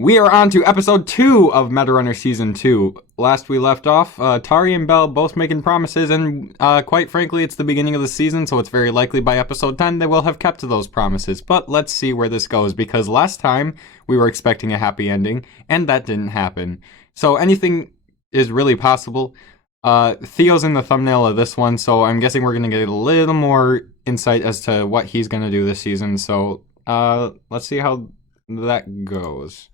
We are on to episode 2 of Meta Runner Season 2. Last we left off, Tari and Belle both making promises, and quite frankly, it's the beginning of the season, so it's very likely by episode 10 they will have kept to those promises. But let's see where this goes, because last time we were expecting a happy ending, and that didn't happen. So anything is really possible. Theo's in the thumbnail of this one, so I'm guessing we're going to get a little more insight as to what he's going to do this season. So let's see how that goes.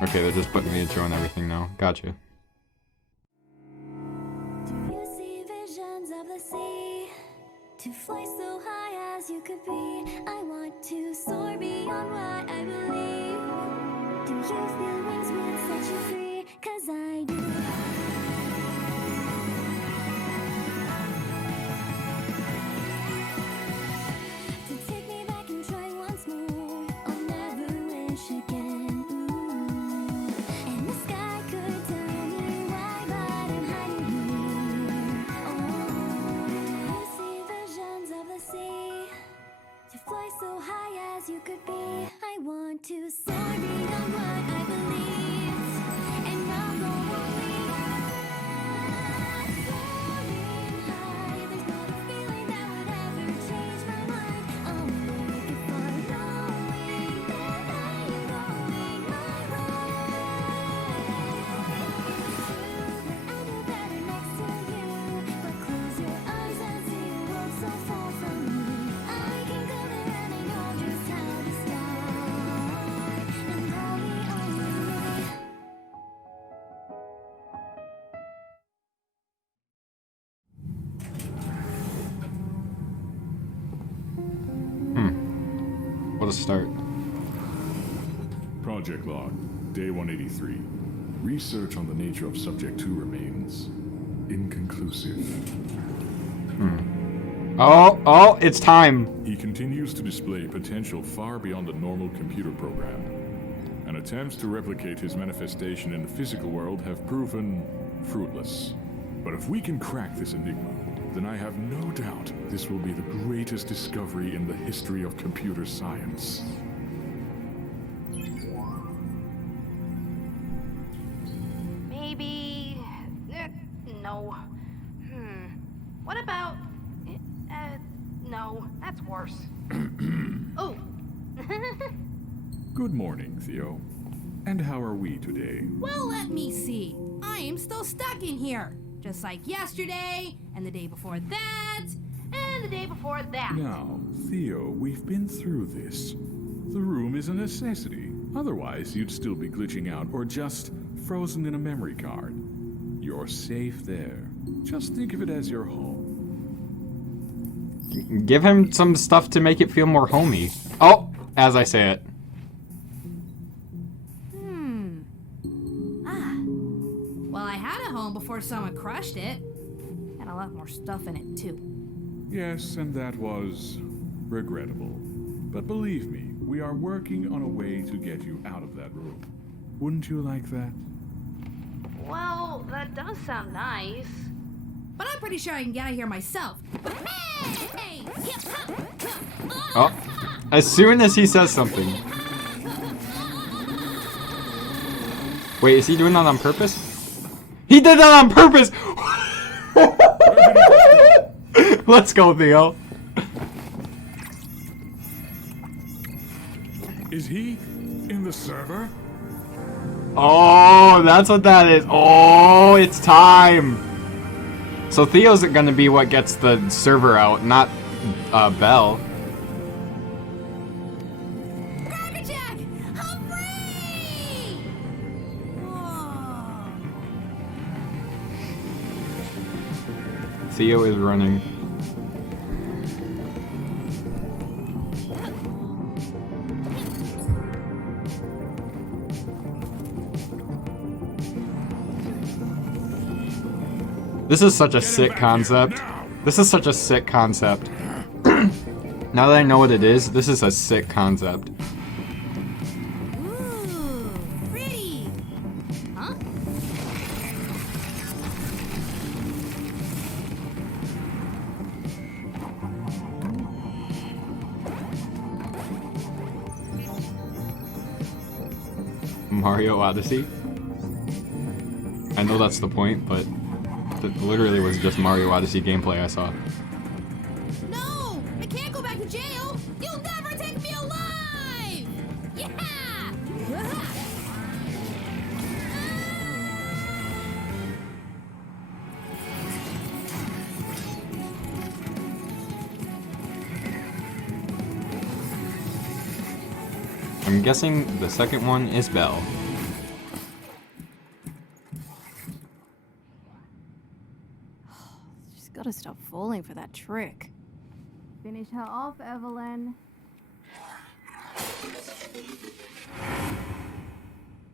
Okay, they're just putting me intro and everything now. Gotcha. Do you see visions of the sea? To fly so high as you could be. I want to soar beyond what I believe. Do you feel wings would set you free? 'Cause I do. To take me back and try once more. I'll never wish again. And the sky could tell me why, but I'm hiding here. Oh, you see visions of the sea. To fly so high as you could be. I want to soar beyond what I believe. And I'll go only up. Soaring high. There's not a feeling that would ever change my mind. I'll make it far, knowing that I am going my way. I do better next to you, but close your eyes and see a world so far from me. I can go there and I know just how to start. And only me. What a start. Project Log, Day 183. Research on the nature of Subject 2 remains inconclusive. Oh, it's time. He continues to display potential far beyond a normal computer program, and attempts to replicate his manifestation in the physical world have proven fruitless. But if we can crack this enigma, then I have no doubt this will be the greatest discovery in the history of computer science. Maybe... no. What about... no, that's worse. Oh. Good morning, Theo. And how are we today? Well, let me see. I am still stuck in here. Just like yesterday, and the day before that, And the day before that. Now, Theo, we've been through this. The room is a necessity. Otherwise, you'd still be glitching out or just frozen in a memory card. You're safe there. Just think of it as your home. Give him some stuff to make it feel more homey. Oh, as I say it. Well, I had a home before someone crushed it. And a lot more stuff in it, too. Yes, and that was regrettable. But believe me, we are working on a way to get you out of that room. Wouldn't you like that? Well, that does sound nice. But I'm pretty sure I can get out of here myself. Hey! Oh, as soon as he says something. Wait, is he doing that on purpose? He did that on purpose! Let's go, Theo. Is he in the server? Oh, that's what that is. Oh, it's time. So Theo's gonna be what gets the server out, not Belle. Jack! I'm free! Whoa. Theo is running. This is such a sick concept. This is such a sick concept. Now that I know what it is, this is a sick concept. Ooh, pretty. Huh? Mario Odyssey. I know that's the point, but it literally was just Mario Odyssey gameplay I saw. No! I can't go back to jail! You'll never take me alive! Yeah! I'm guessing the second one is Belle. She's gotta stop falling for that trick. Finish her off, Evelyn.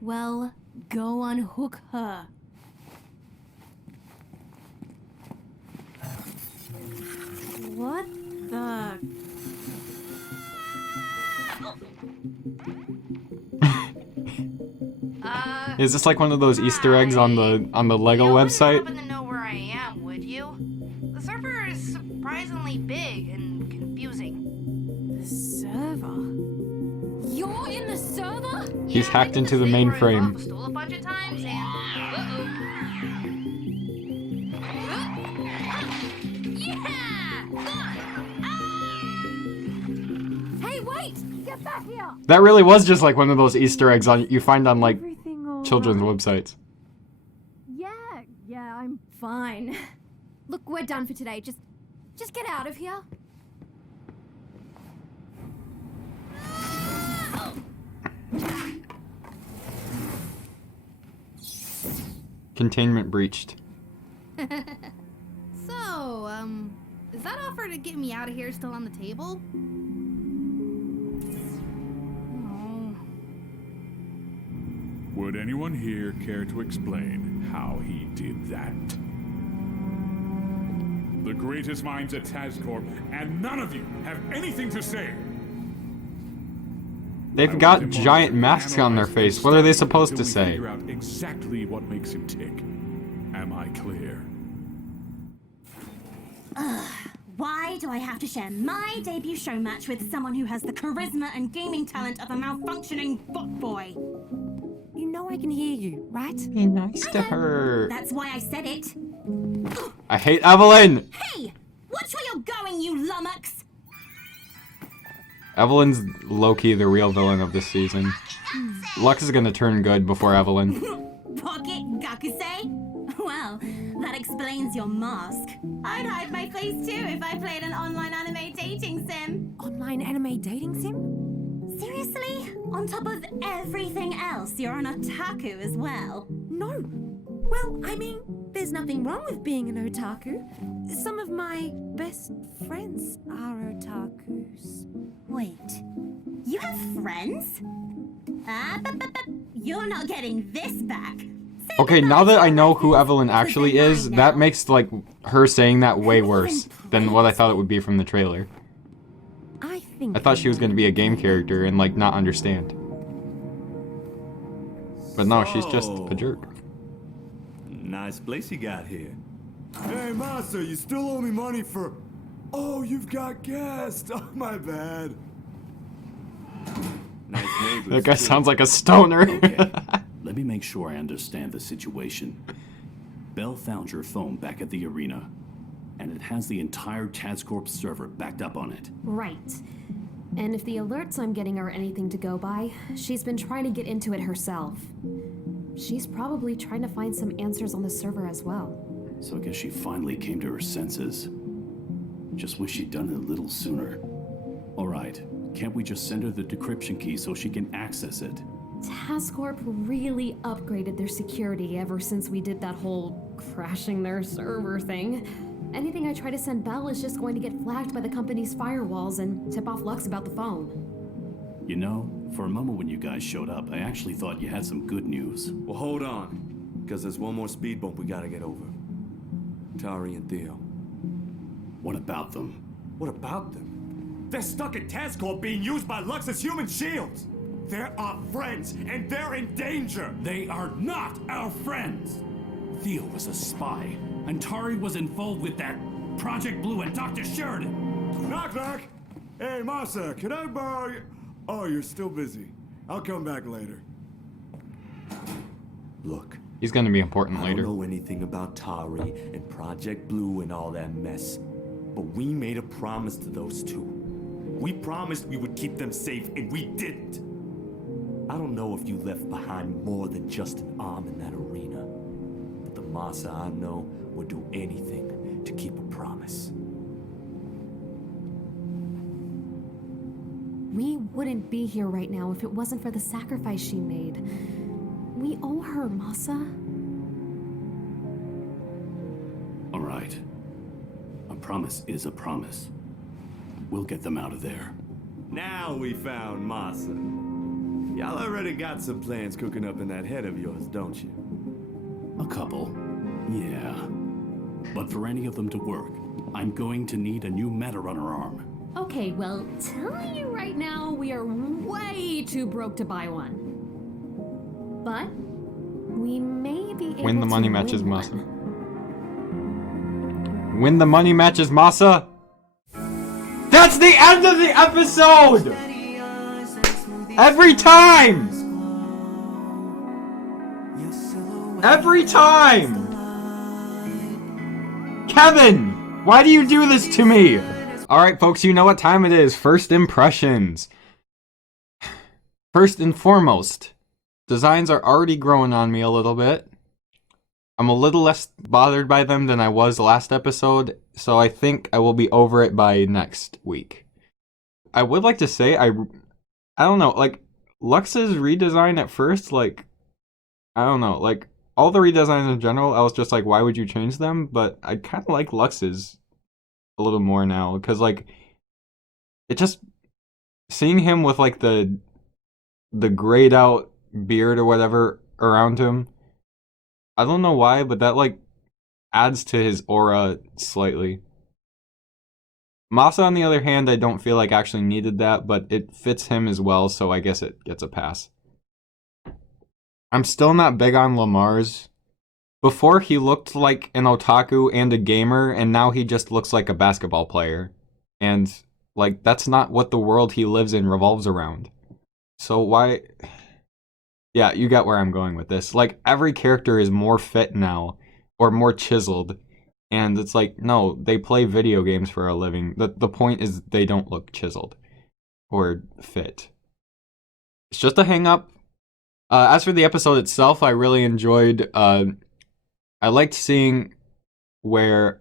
Well, go unhook her. What the... Is this like one of those Easter eggs on the Lego You website? wouldn't happen to know where I am, would you? The server is surprisingly big and confusing. The server? You're in the server? He's Yeah, hacked I did into the this thing where I mainframe. fell off a stool a bunch of times and... Hey, wait! Get back here! That really was just like one of those Easter eggs you find on like Everything all children's right? websites. Yeah, I'm fine. Look, we're done for today. Just get out of here. Containment breached. So, is that offer to get me out of here still on the table? No. Would anyone here care to explain how he did that? The greatest minds at TazCorp, and none of you have anything to say. They've got giant masks on their face. What are they supposed to say? Figure out exactly what makes him tick. Am I clear? Why do I have to share my debut show match with someone who has the charisma and gaming talent of a malfunctioning bot boy? You know I can hear you, right? Be nice to her. That's why I said it. I hate Evelyn! Hey! Watch where you're going, you lummox! Evelyn's low-key the real villain of this season. Lux is gonna turn good before Evelyn. Pocket Gakusei? Well, that explains your mask. I'd hide my face too if I played an online anime dating sim. Online anime dating sim? Seriously? On top of everything else, you're an otaku as well. No. Well, I mean, there's nothing wrong with being an otaku. Some of my best friends are otakus. Wait, you have friends? You're not getting this back. Say Okay, goodbye now that to I know your who life Evelyn because actually they're is, mine that now. makes like her saying that way worse than what I thought it would be from the trailer. I think I thought she was gonna be a game character and like not understand. But no, she's just a jerk. Nice place you got here. Hey, Masa, you still owe me money for... Oh, you've got gas. Oh, my bad. Nice neighbors. That guy too. sounds like a stoner. Okay, let me make sure I understand the situation. Belle found your phone back at the arena, and it has the entire TazCorp server backed up on it. Right. And if the alerts I'm getting are anything to go by, she's been trying to get into it herself. She's probably trying to find some answers on the server as well. So I guess she finally came to her senses. Just wish she'd done it a little sooner. All right, can't we just send her the decryption key so she can access it? TazCorp really upgraded their security ever since we did that whole crashing their server thing. Anything I try to send Belle is just going to get flagged by the company's firewalls and tip off Lux about the phone. You know, for a moment when you guys showed up, I actually thought you had some good news. Well, hold on, because there's one more speed bump we gotta get over. Tari and Theo. What about them? What about them? They're stuck at TazCorp being used by Lux's human shields. They're our friends, and they're in danger. They are not our friends! Theo was a spy, and Tari was involved with that Project Blue and Dr. Sheridan. Knock, knock. Hey, Masa, can I borrow you? Oh, you're still busy. I'll come back later. Look, He's gonna be important I later. don't know anything about Tari and Project Blue and all that mess, but we made a promise to those two. We promised we would keep them safe, and we didn't. I don't know if you left behind more than just an arm in that arena, but the Masa I know would do anything to keep a promise. We wouldn't be here right now if it wasn't for the sacrifice she made. We owe her, Masa. All right. A promise is a promise. We'll get them out of there. Now we found Masa. Y'all already got some plans cooking up in that head of yours, don't you? A couple. Yeah. But for any of them to work, I'm going to need a new Metarunner arm. Okay, well, telling you right now, we are way too broke to buy one. But we may be able When the money to matches win Masa. one. When the money matches Masa. That's the end of the episode! Every time! Every time! Kevin! Why do you do this to me? Alright, folks, you know what time it is. First impressions. First and foremost, designs are already growing on me a little bit. I'm a little less bothered by them than I was last episode, so I think I will be over it by next week. I would like to say, I don't know, like, Lux's redesign at first, like, I don't know, like, all the redesigns in general, I was just like, why would you change them? But I kind of like Lux's a little more now, because, like, it just, seeing him with, like, the grayed out beard or whatever around him, I don't know why, but that, like, adds to his aura slightly. Masa, on the other hand, I don't feel like actually needed that, but it fits him as well, so I guess it gets a pass. I'm still not big on Lamar's. Before, he looked like an otaku and a gamer, and now he just looks like a basketball player. And, like, that's not what the world he lives in revolves around. So why... Yeah, you get where I'm going with this. Like, every character is more fit now, or more chiseled, and it's like, no, they play video games for a living. The point is they don't look chiseled, or fit. It's just a hang-up. As for the episode itself, I really enjoyed, I liked seeing where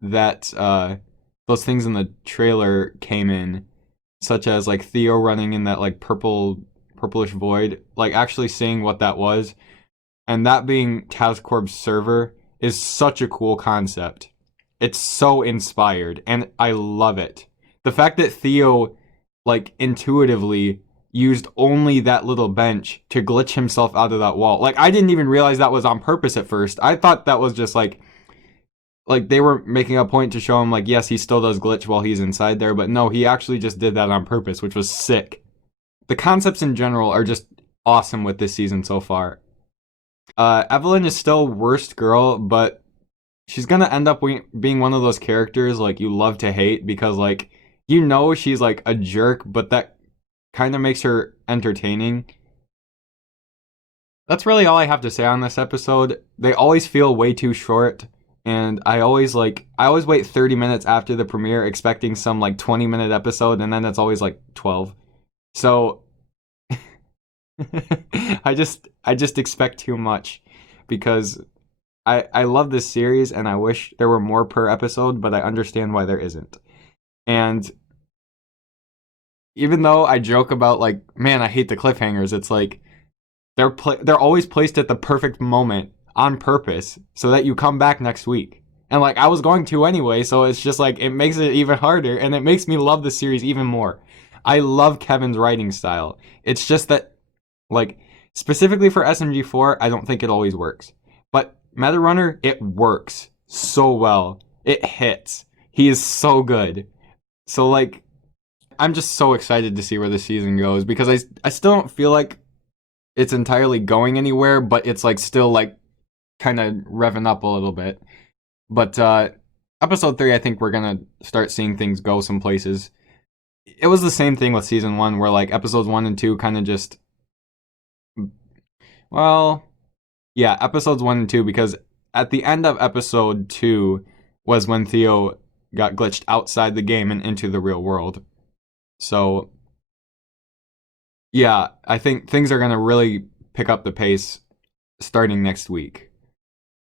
that, those things in the trailer came in, such as, like, Theo running in that, like, purplish void, like, actually seeing what that was, and that being TazCorp's server is such a cool concept. It's so inspired, and I love it. The fact that Theo, like, intuitively used only that little bench to glitch himself out of that wall. Like, I didn't even realize that was on purpose at first. I thought that was just, like they were making a point to show him, like, yes, he still does glitch while he's inside there, but no, he actually just did that on purpose, which was sick. The concepts in general are just awesome with this season so far. Evelyn is still worst girl, but she's gonna end up being one of those characters, like, you love to hate, because, like, you know she's, like, a jerk, but that kind of makes her entertaining. That's really all I have to say on this episode. They always feel way too short, and I always wait 30 minutes after the premiere expecting some, like, 20-minute episode, and then it's always, like, 12. So I just expect too much, because I love this series and I wish there were more per episode, but I understand why there isn't. And even though I joke about, like, man, I hate the cliffhangers, it's like they're always placed at the perfect moment on purpose so that you come back next week. And, like, I was going to anyway, so it's just like it makes it even harder, and it makes me love the series even more. I love Kevin's writing style. It's just that, like, specifically for SMG4, I don't think it always works. But Metarunner, it works so well. It hits. He is so good. So, like, I'm just so excited to see where the season goes, because I still don't feel like it's entirely going anywhere, but it's, like, still, like, kind of revving up a little bit. But episode 3, I think we're gonna start seeing things go some places. It was the same thing with season 1, where, like, episodes 1 and 2 kind of just, well, Yeah, episodes 1 and 2, because at the end of episode 2 was when Theo got glitched outside the game and into the real world. So, yeah, I think things are going to really pick up the pace starting next week.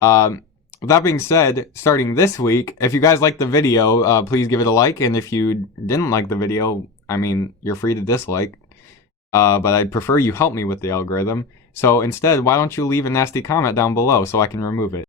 With that being said, starting this week, if you guys liked the video, please give it a like, and if you didn't like the video, I mean, you're free to dislike. But I'd prefer you help me with the algorithm. So instead, why don't you leave a nasty comment down below so I can remove it?